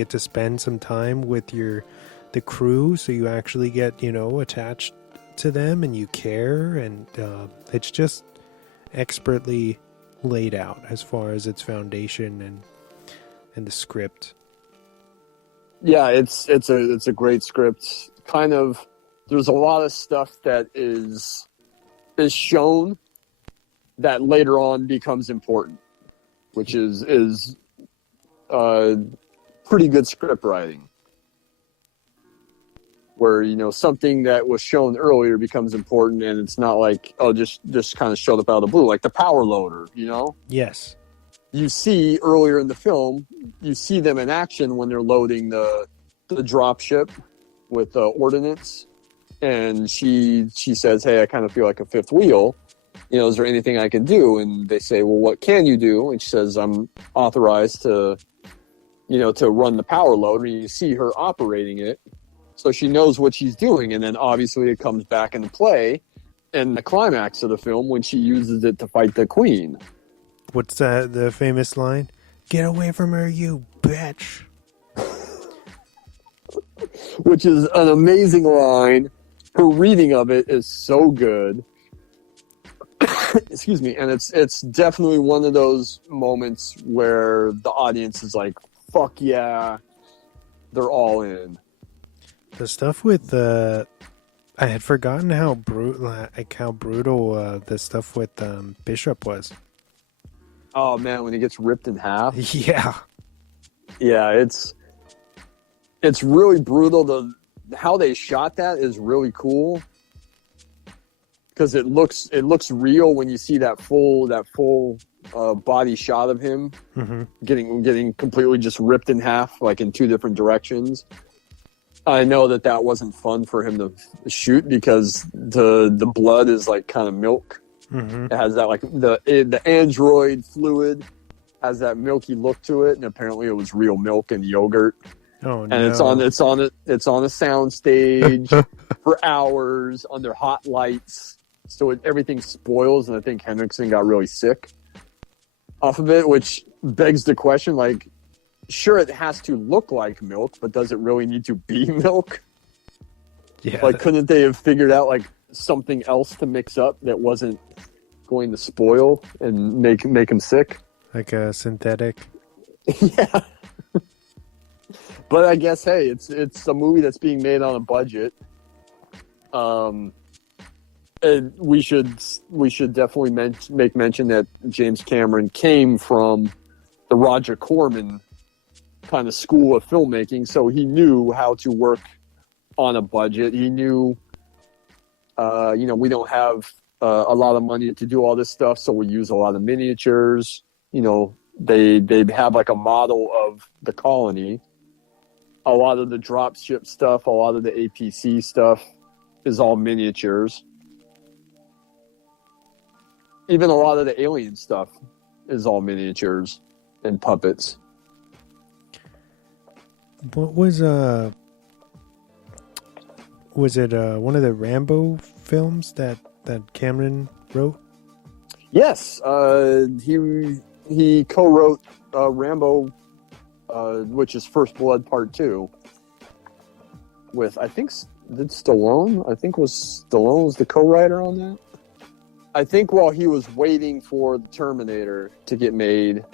get to spend some time with the crew, so you actually get, attached to them and you care, and it's just expertly laid out as far as its foundation and the script. Yeah, it's a great script. Kind of, there's a lot of stuff that is shown that later on becomes important, which is pretty good script writing. Where, something that was shown earlier becomes important, and it's not like, just kind of showed up out of the blue, like the power loader, Yes. You see earlier in the film, you see them in action when they're loading the drop ship with ordnance, and she says, "Hey, I kind of feel like a fifth wheel. Is there anything I can do?" And they say, "Well, what can you do?" And she says, "I'm authorized to run the power loader." And you see her operating it. So she knows what she's doing, and then obviously it comes back into play in the climax of the film when she uses it to fight the queen. What's the famous line? "Get away from her, you bitch." Which is an amazing line. Her reading of it is so good. Excuse me. And it's definitely one of those moments where the audience is like, fuck yeah, they're all in. The stuff with I had forgotten how brutal the stuff with Bishop was. Oh man, when he gets ripped in half. Yeah, it's really brutal. How they shot that is really cool because it looks real when you see that full body shot of him getting completely just ripped in half, like in two different directions. I know that wasn't fun for him to shoot because the blood is like kind of milk. It has that like the android fluid has that milky look to it, and apparently it was real milk and yogurt. Oh no! And it's on a sound stage for hours under hot lights, so everything spoils. And I think Henriksen got really sick off of it, which begs the question: like, sure, it has to look like milk, but does it really need to be milk? Yeah. Like, couldn't they have figured out like something else to mix up that wasn't going to spoil and make him sick? Like a synthetic. Yeah. But I guess, hey, it's a movie that's being made on a budget. And we should definitely make mention that James Cameron came from the Roger Corman kind of school of filmmaking, so he knew how to work on a budget. He knew, we don't have a lot of money to do all this stuff, so we use a lot of miniatures. They have like a model of the colony. A lot of the drop ship stuff, a lot of the APC stuff is all miniatures. Even a lot of the alien stuff is all miniatures and puppets. What was it one of the Rambo films that Cameron wrote? Yes, he co-wrote Rambo, which is First Blood Part 2, with, I think, Stallone? I think Stallone was the co-writer on that. I think while he was waiting for the Terminator to get made,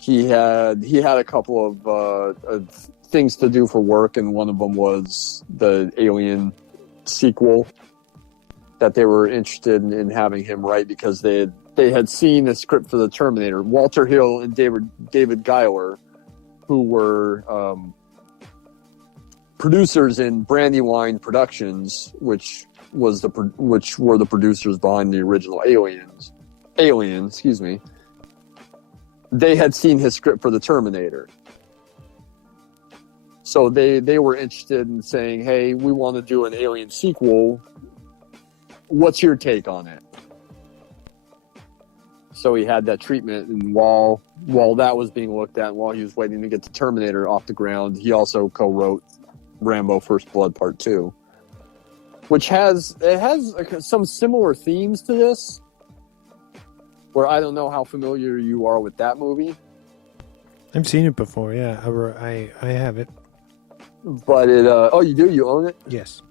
he had a couple of things to do for work, and one of them was the Alien sequel that they were interested in having him write because they had seen the script for the Terminator. Walter Hill and David Giler, who were producers in Brandywine Productions, which were the producers behind the original Alien, excuse me. They had seen his script for the Terminator. So they were interested in saying, hey, we want to do an Alien sequel. What's your take on it? So he had that treatment, and while that was being looked at, and while he was waiting to get the Terminator off the ground, he also co-wrote Rambo: First Blood Part 2, which has some similar themes to this, where I don't know how familiar you are with that movie. I've seen it before. Yeah, I have it. But it oh, you do? You own it? Yes.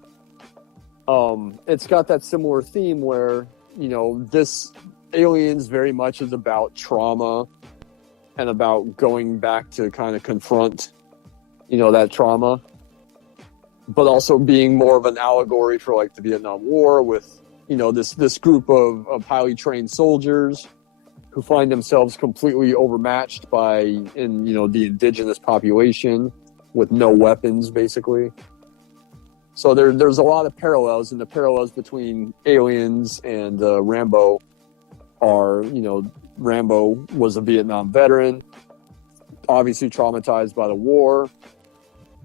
It's got that similar theme where, this Aliens very much is about trauma and about going back to kind of confront, that trauma, but also being more of an allegory for like the Vietnam War with, this group of highly trained soldiers who find themselves completely overmatched by the indigenous population with no weapons, basically. So there's a lot of parallels, and the parallels between Aliens and Rambo are, Rambo was a Vietnam veteran, obviously traumatized by the war,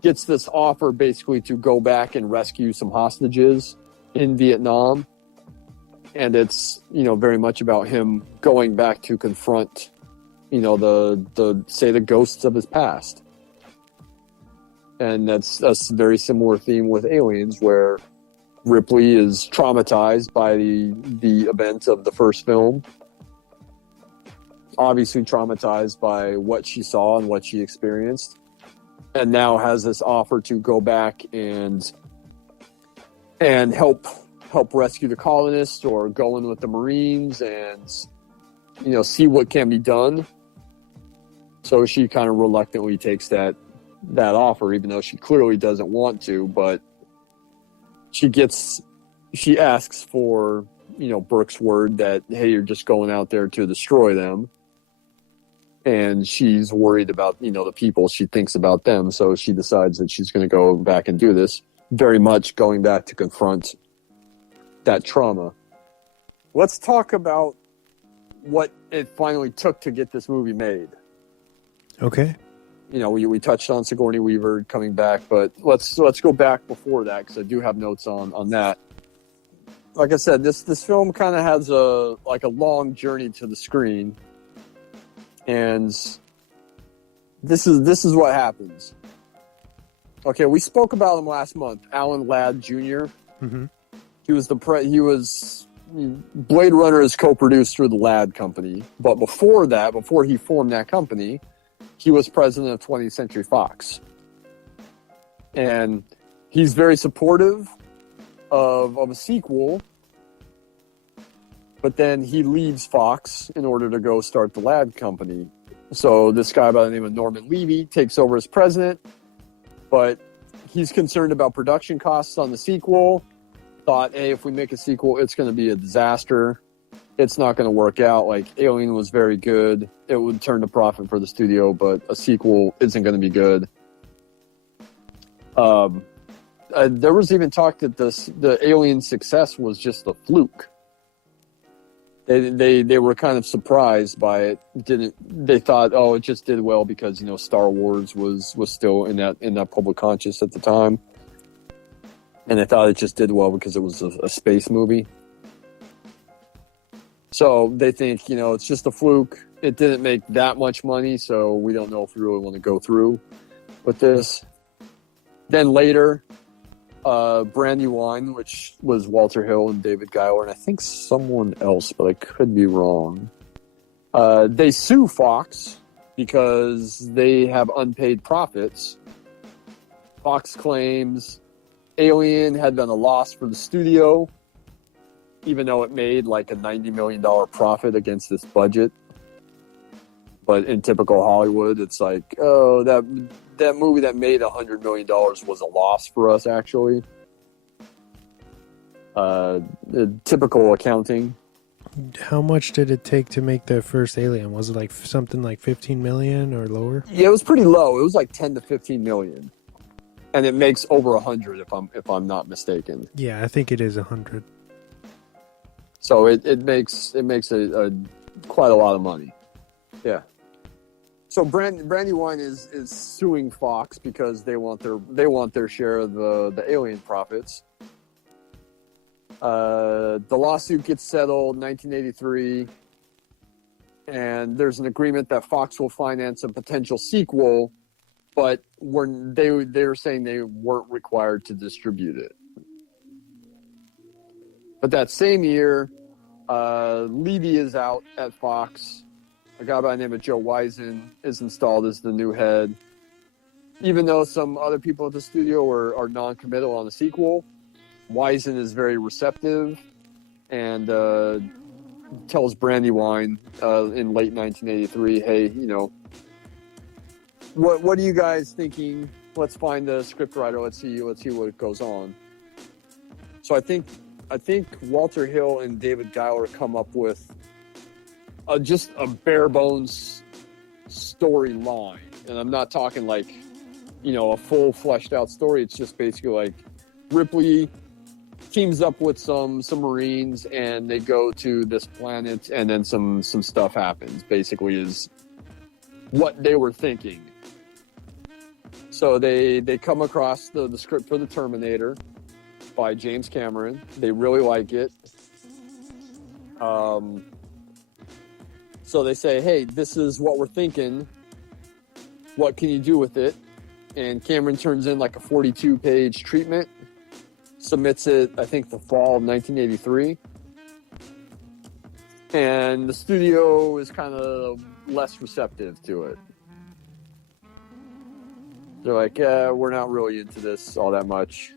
gets this offer basically to go back and rescue some hostages in Vietnam. And it's, very much about him going back to confront, the ghosts of his past. And that's a very similar theme with Aliens, where Ripley is traumatized by the events of the first film. Obviously traumatized by what she saw and what she experienced. And now has this offer to go back and help rescue the colonists, or go in with the Marines and, see what can be done. So she kind of reluctantly takes that offer, even though she clearly doesn't want to, but she asks for, Burke's word that, hey, you're just going out there to destroy them. And she's worried about, the people. She thinks about them. So she decides that she's going to go back and do this, very much going back to confront that trauma. Let's talk about what it finally took to get this movie made. Okay. We touched on Sigourney Weaver coming back, but let's go back before that, because I do have notes on that. Like I said, this film kind of has a long journey to the screen, and this is what happens. Okay, we spoke about him last month, Alan Ladd Jr. Mm-hmm. Blade Runner is co-produced through the Ladd Company, but before he formed that company, he was president of 20th Century Fox. And he's very supportive of a sequel, but then he leaves Fox in order to go start the Ladd Company. So this guy by the name of Norman Levy takes over as president, but he's concerned about production costs on the sequel. Thought, hey, if we make a sequel, it's going to be a disaster. It's not going to work out. Like, Alien was very good. It would turn a profit for the studio, but a sequel isn't going to be good. There was even talk that the Alien success was just a fluke. They were kind of surprised by it. They thought, oh, it just did well because, Star Wars was still in that public conscious at the time. And they thought it just did well because it was a space movie. So they think, it's just a fluke. It didn't make that much money, so we don't know if we really want to go through with this. Then later, Brand New Wine, which was Walter Hill and David Giler, and I think someone else, but I could be wrong. They sue Fox because they have unpaid profits. Fox claims Alien had been a loss for the studio, even though it made like a $90 million profit against this budget. But in typical Hollywood, it's like, oh, that movie that made $100 million was a loss for us, actually. Typical accounting. How much did it take to make the first Alien? Was it like something like 15 million or lower? Yeah, it was pretty low. It was like 10 to 15 million. And it makes over 100 if I'm not mistaken. Yeah, I think it is 100. So it makes a quite a lot of money. Yeah. So Brandy Wine is suing Fox because they want their share of the Alien profits. The lawsuit gets settled in 1983, and there's an agreement that Fox will finance a potential sequel, but they were saying they weren't required to distribute it. But that same year, Levy is out at Fox A guy by the name of Joe Wisen is installed as the new head. Even though some other people at the studio are non-committal on the sequel, Wisen is very receptive and tells Brandywine in late 1983, hey, you know, what are you guys thinking? Let's find the scriptwriter. Let's see what goes on. So I think Walter Hill and David Giler come up with just a bare bones storyline, and I'm not talking like, you know, a full fleshed out story. It's just basically like Ripley teams up with some Marines and they go to this planet, and then some stuff happens. Basically, is what they were thinking. So they come across the script for the Terminator by James Cameron. They really like it. So they say, hey, this is what we're thinking. What can you do with it? And Cameron turns in like a 42-page treatment, submits it, I think, the fall of 1983. And the studio is kind of less receptive to it. They're like, we're not really into this all that much.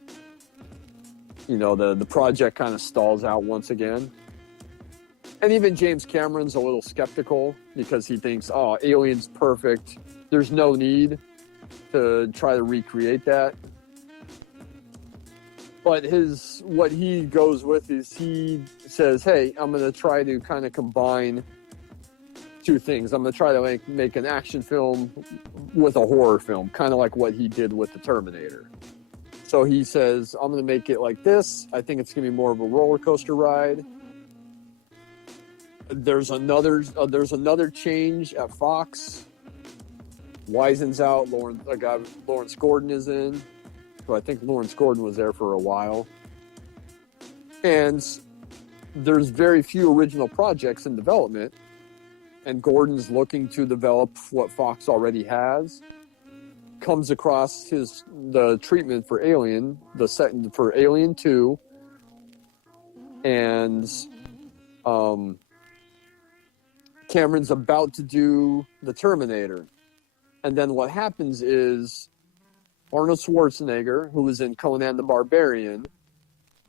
You know, the project kind of stalls out once again. And even James Cameron's a little skeptical because he thinks, oh, Alien's perfect. There's no need to try to recreate that. But what he goes with is he says, hey, I'm going to try to kind of combine two things. I'm going to try to make an action film with a horror film, kind of like what he did with the Terminator. So he says, I'm going to make it like this. I think it's going to be more of a roller coaster ride. There's another change at Fox. Wisen's out. Lawrence Gordon is in. So I think Lawrence Gordon was there for a while. And there's very few original projects in development. And Gordon's looking to develop what Fox already has. Comes across the treatment for Alien, for Alien 2. And Cameron's about to do the Terminator. And then what happens is Arnold Schwarzenegger, who was in Conan the Barbarian,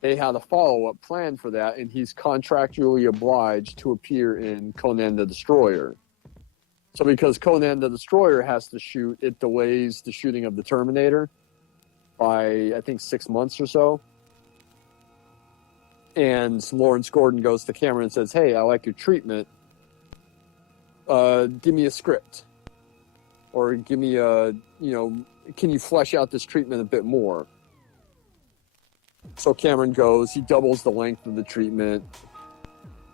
they had a follow-up plan for that, and he's contractually obliged to appear in Conan the Destroyer. So because Conan the Destroyer has to shoot, it delays the shooting of the Terminator by, I think, 6 months or so. And Lawrence Gordon goes to Cameron and says, hey, I like your treatment. Give me a script. Or give me can you flesh out this treatment a bit more? So Cameron goes, he doubles the length of the treatment,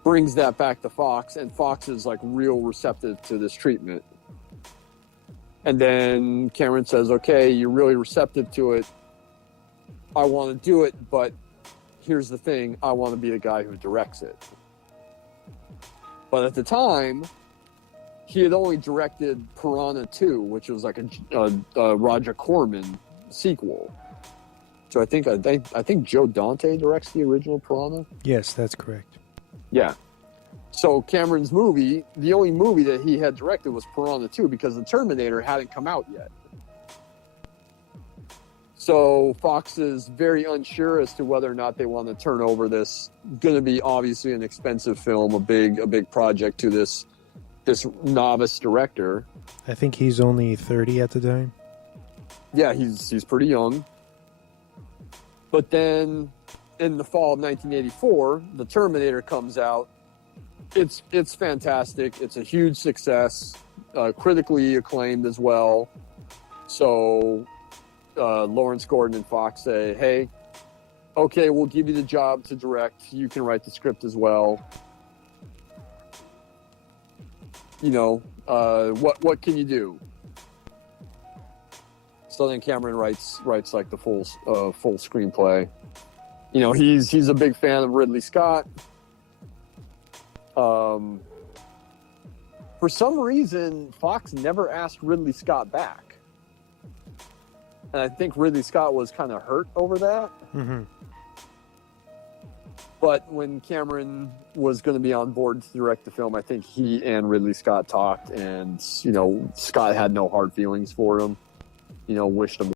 brings that back to Fox, and Fox is like real receptive to this treatment. And then Cameron says, okay, you're really receptive to it. I want to do it, but here's the thing, I want to be the guy who directs it. But at the time, he had only directed Piranha 2, which was like a Roger Corman sequel. So I think Joe Dante directs the original Piranha. Yes, that's correct. Yeah. So Cameron's movie, the only movie that he had directed was Piranha 2 because the Terminator hadn't come out yet. So Fox is very unsure as to whether or not they want to turn over this going to be obviously an expensive film, a big project to this novice director. I think he's only 30 at the time. Yeah, he's pretty young. But then in the fall of 1984, the Terminator comes out. It's fantastic. It's a huge success, critically acclaimed as well. So Lawrence Gordon and Fox say, hey, okay, we'll give you the job to direct. You can write the script as well. You know, what can you do? So then Cameron writes like the full screenplay. You know, he's a big fan of Ridley Scott. For some reason, Fox never asked Ridley Scott back. And I think Ridley Scott was kind of hurt over that. Mm-hmm. But when Cameron was going to be on board to direct the film, I think he and Ridley Scott talked, and Scott had no hard feelings for him. Wished him